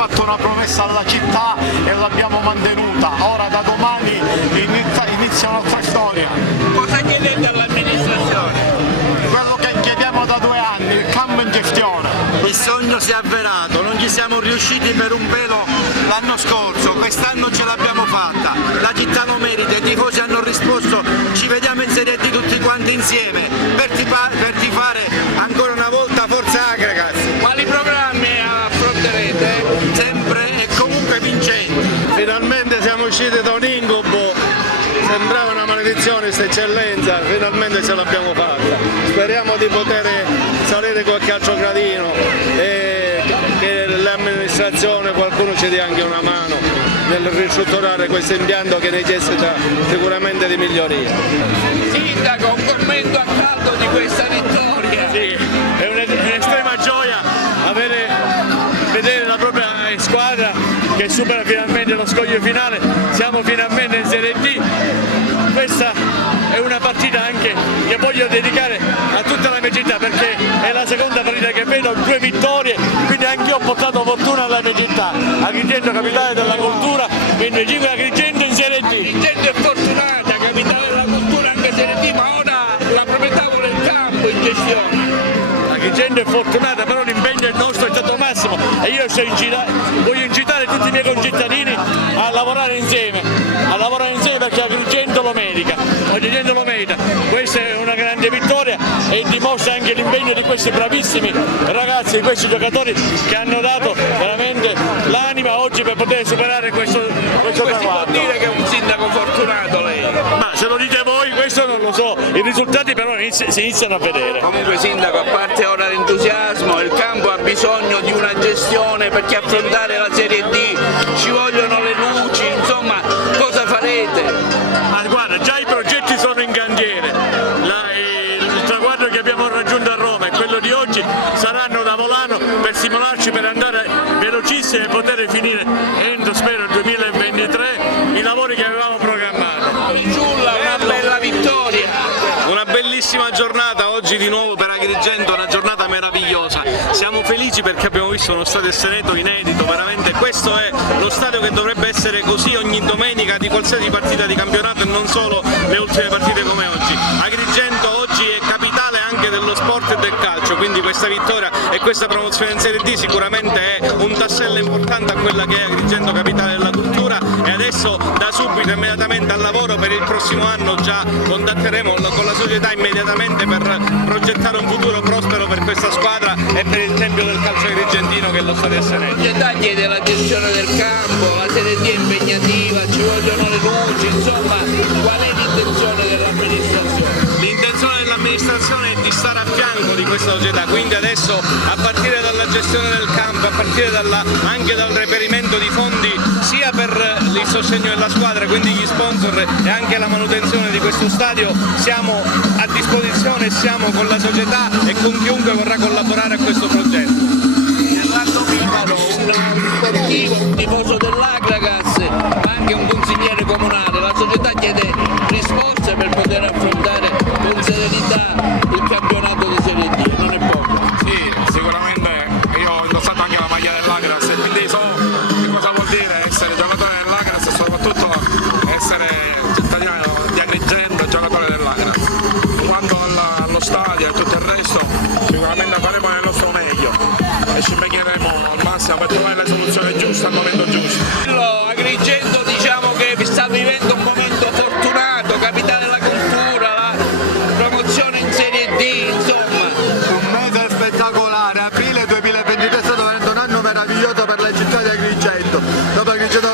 fatto una promessa alla città e l'abbiamo mantenuta, ora da domani inizia un'altra storia. Cosa chiedete all'amministrazione? Quello che chiediamo da 2 anni, il campo in gestione. Il sogno si è avverato, non ci siamo riusciti per un pelo l'anno scorso, quest'anno ce l'abbiamo fatta, la città lo merita, i tifosi hanno risposto, ci vediamo in Serie D tutti quanti insieme per tifare ancora una volta Forza Agragas. Quali programmi affronterete? Sempre e comunque vincenti. Finalmente siamo usciti da un incubo, sembrava una maledizione questa eccellenza, finalmente ce l'abbiamo fatta. Speriamo di poter salire qualche altro gradino e che l'amministrazione, qualcuno ci dia anche una mano nel ristrutturare questo impianto che necessita sicuramente di miglioria. Sindaco, un commento a caldo di questa vittoria. Sì, è un'estrema gioia vedere la propria squadra che supera finalmente lo scoglio finale, siamo finalmente in Serie D. Questa è una partita anche che voglio dedicare a tutta la mia città perché è la seconda partita che vedo, 2 vittorie, quindi anche io ho portato fortuna alla mia città. Agrigento capitale della cultura, 25 Agrigento in Serie D. Agrigento è fortunata, capitale della cultura anche Serie D, ma ora la proprietà vuole il campo in gestione. Agrigento è fortunata, però l'impegno è nostro, è stato massimo e io voglio incitare tutti i miei concittadini a lavorare insieme perché Agrigento lo merita. Questa è una grande vittoria e dimostra anche l'impegno di questi bravissimi ragazzi, di questi giocatori che hanno dato veramente l'anima oggi per poter superare questo Si può traguardo. dire che è un sindaco fortunato lei. Ma se lo dite voi, questo non lo so, i risultati però si iniziano a vedere. Comunque sindaco, a parte ora l'entusiasmo, il campo ha bisogno di una gestione perché affrontare la Serie D ci vogliono le luci, insomma, cosa farete? Ma guarda, già i progetti sono in cantiere, il traguardo che abbiamo raggiunto a Roma e quello di oggi saranno da volano per stimolarci per andare velocissimi e poter finire entro, spero, il 2023 i lavori che avevamo programmato. In Giulla una bella vittoria. Una bellissima giornata oggi di nuovo per Agrigento, una giornata meravigliosa. Siamo felici perché abbiamo visto uno stadio Seneto inedito, veramente questo è lo stadio che dovrebbe essere così ogni domenica di qualsiasi partita di campionato e non solo le ultime partite come oggi. Agrigento oggi è capitale anche dello sport e del calcio, quindi questa vittoria e questa promozione in Serie D sicuramente è un tassello importante a quella che è Agrigento capitale della cultura e adesso da subito immediatamente al lavoro per il prossimo anno già contatteremo con la società immediatamente per progettare un futuro prospero per questa squadra e per il tempio del calcio agrigentino che è lo stadio Seneto. La società chiede la gestione del campo, la Serie D è impegnativa, ci vogliono le luci, insomma, qual è l'intenzione dell'amministrazione? L'intenzione dell'amministrazione è di stare a fianco di questa società, quindi adesso a partire dalla gestione del campo, a partire anche dal reperimento di fondi sia per il sostegno della squadra, quindi gli sponsor e anche la manutenzione di questo stadio, siamo a disposizione, siamo con la società e con chiunque vorrà collaborare a questo progetto. Erlando Piccolo, un sportivo, un tifoso dell'Agragas, ma anche un consigliere comunale, la società chiede risposte per poter affrontare con serenità il campionato di Serie D, non è poco. Sì, sicuramente io ho indossato anche la maglia dell'Agras e quindi so che cosa vuol dire essere giocatore dell'Agras e soprattutto essere cittadino di Agrigento e giocatore dell'Agras. Quanto allo stadio e tutto il resto sicuramente faremo nel nostro meglio e ci impegneremo al massimo per trovare le soluzioni giuste al momento giusto. Agrigento diciamo che sta vivendo un momento fortunato, capitale della cultura, la promozione in Serie D, insomma. Un mese spettacolare, aprile 2023 è stato veramente un anno meraviglioso per la città di Agrigento. Dopo Agrigento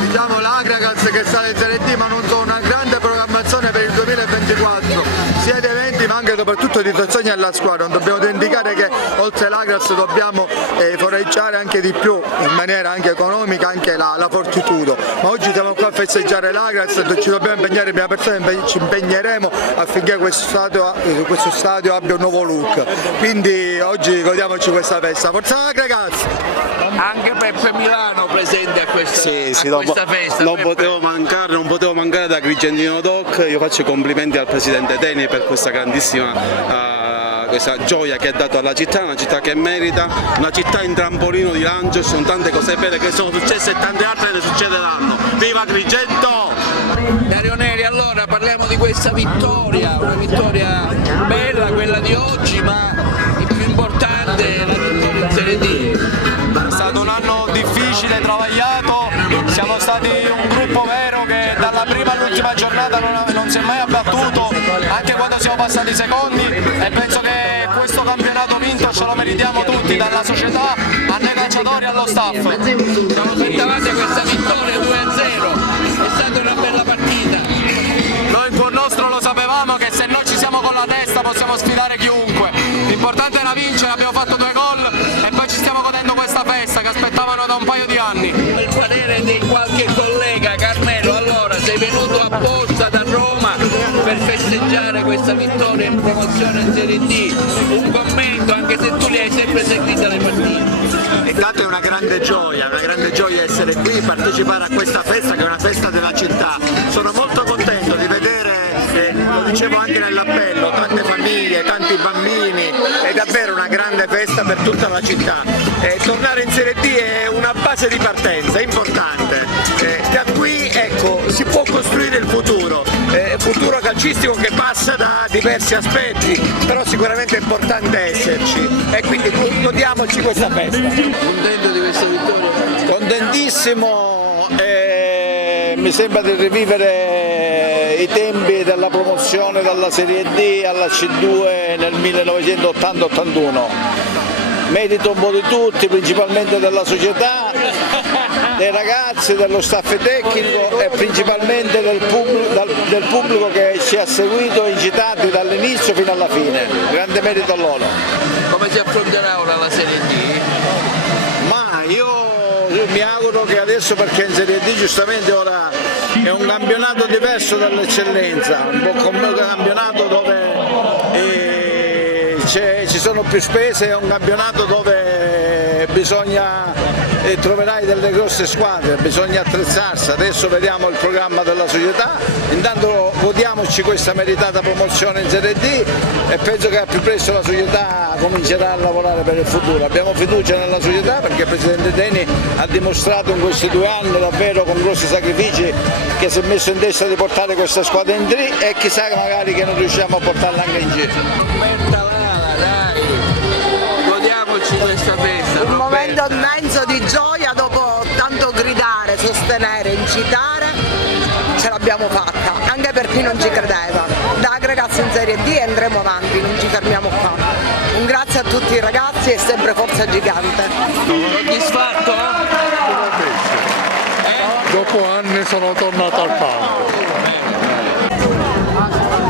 diciamo l'Agragas che sta in Serie D, ma non solo, una grande programmazione per il 2024, sia di eventi ma anche soprattutto di sostegno alla squadra. Non dobbiamo dimenticare che oltre l'Agragas dobbiamo foreggiare anche di più in maniera anche economica anche la Fortitudo, ma oggi siamo qua a festeggiare l'Agragas e ci dobbiamo impegnare, prima persona ci impegneremo affinché questo stadio abbia un nuovo look, quindi oggi godiamoci questa festa. Forza Agragas! Anche Peppe Milano presente a questa, questa festa. Non potevo mancare da Agrigentino Doc, io faccio i complimenti al presidente Teni per questa grandissima questa gioia che ha dato alla città, una città che merita, una città in trampolino di lancio, ci sono tante cose belle che sono successe e tante altre ne succederanno. Viva Agrigento! Dario Neri, allora parliamo di questa vittoria, una vittoria bella quella di oggi, ma il più importante è la vittoria in Serie D. È stato un anno difficile, travagliato, siamo stati un gruppo vero che dalla prima all'ultima giornata non si è mai abbattuto, anche quando siamo passati secondi, e penso che questo campionato vinto ce lo meritiamo tutti, dalla società a noi calciatori allo staff. Siamo davanti a questa vittoria 2-0, è stata una bella partita. Noi in cuor nostro lo sapevamo che se noi ci siamo con la testa possiamo sfidare chiunque, l'importante era vincere, abbiamo fatto 2 gol e poi ci stiamo godendo questa festa che aspettavano da un paio di anni. Il parere di qualche collega, Carmelo, allora sei venuto apposta da Roma per festeggiare questa vittoria in promozione in Serie D, un commento anche se tu li hai sempre seguite le partite. Intanto è una grande gioia essere qui, partecipare a questa festa che è una festa della città. Sono molto contento di vedere, lo dicevo anche nell'appello, tante famiglie, tanti bambini, è davvero una grande festa per tutta la città. Tornare in Serie D è una base di partenza importante, da qui ecco, si può costruire il futuro calcistico che passa da diversi aspetti, però sicuramente è importante esserci e quindi godiamoci questa festa. Contento di questa vittoria? Contentissimo, mi sembra di rivivere i tempi della promozione dalla Serie D alla C2 nel 1980-81. Merito un po' di tutti, principalmente della società, dei ragazzi, dello staff tecnico e principalmente del pubblico che ci ha seguito incitati dall'inizio fino alla fine. Grande merito a loro. Come si affronterà ora la Serie D? Ma io mi auguro che adesso, perché in Serie D giustamente ora è un campionato diverso dall'eccellenza, un campionato dove ci sono più spese, è un campionato dove troverai delle grosse squadre, bisogna attrezzarsi. Adesso vediamo il programma della società, intanto godiamoci questa meritata promozione in Serie D e penso che al più presto la società comincerà a lavorare per il futuro. Abbiamo fiducia nella società perché il Presidente Deni ha dimostrato in questi 2 anni davvero con grossi sacrifici che si è messo in testa di portare questa squadra in D e chissà che magari che non riusciamo a portarla anche in G. Godiamoci questa festa. Un momento immenso di gioia dopo tanto gridare, sostenere, incitare, ce l'abbiamo fatta, anche per chi non ci credeva. Da ragazzi in Serie D andremo avanti, non ci fermiamo qua. Un grazie a tutti i ragazzi e sempre forza gigante. Soddisfatto? Dopo anni sono tornato al campo.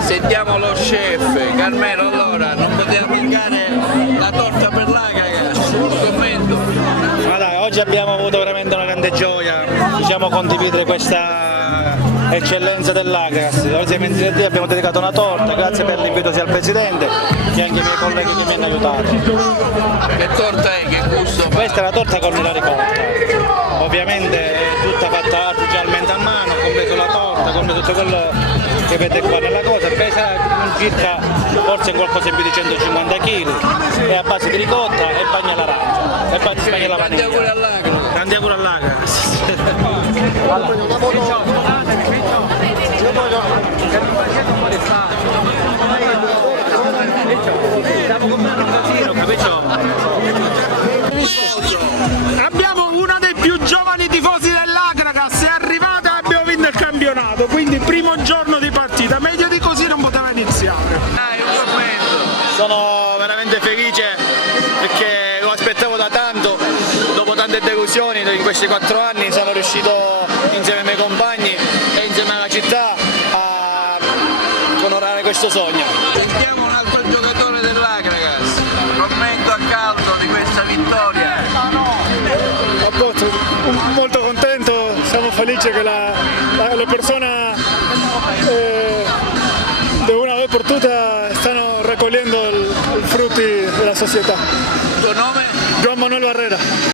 Sentiamo lo chef, Carmelo, allora non poteva mancare la torta per l'Agragas, un commento. Allora, oggi abbiamo avuto veramente una grande gioia, diciamo, condividere questa eccellenza dell'Agragas. Oggi siamo in Serie D, abbiamo dedicato una torta, grazie per l'invito sia al Presidente che anche ai miei colleghi che mi hanno aiutato. Che torta è? Che gusto? Questa è la torta con la ricotta, ovviamente è tutta fatta artigianalmente a mano, compreso la torta, compreso tutto quello che vedete qua nella cosa, pesa circa forse qualcosa in più di 150 kg, è a base di ricotta e bagna l'arancia, e poi si bagna la vaniglia. Tanti auguri all'Agragas. Tanti auguri all'Agragas. Abbiamo uno dei più giovani tifosi dell'Agragas, è arrivato e abbiamo vinto il campionato, quindi primo giorno di partita, meglio di così non poteva iniziare. Sono veramente felice perché lo aspettavo da tanto, dopo tante delusioni in questi 4 anni sono riuscito insieme ai miei compagni e insieme alla città a onorare questo sogno. Sentiamo un altro giocatore dell'Agragas, commento a caldo di questa vittoria. Molto contento, siamo felici che le persone di una vez por tutte stanno raccogliendo i frutti della società. Il tuo nome? Juan Manuel Barrera.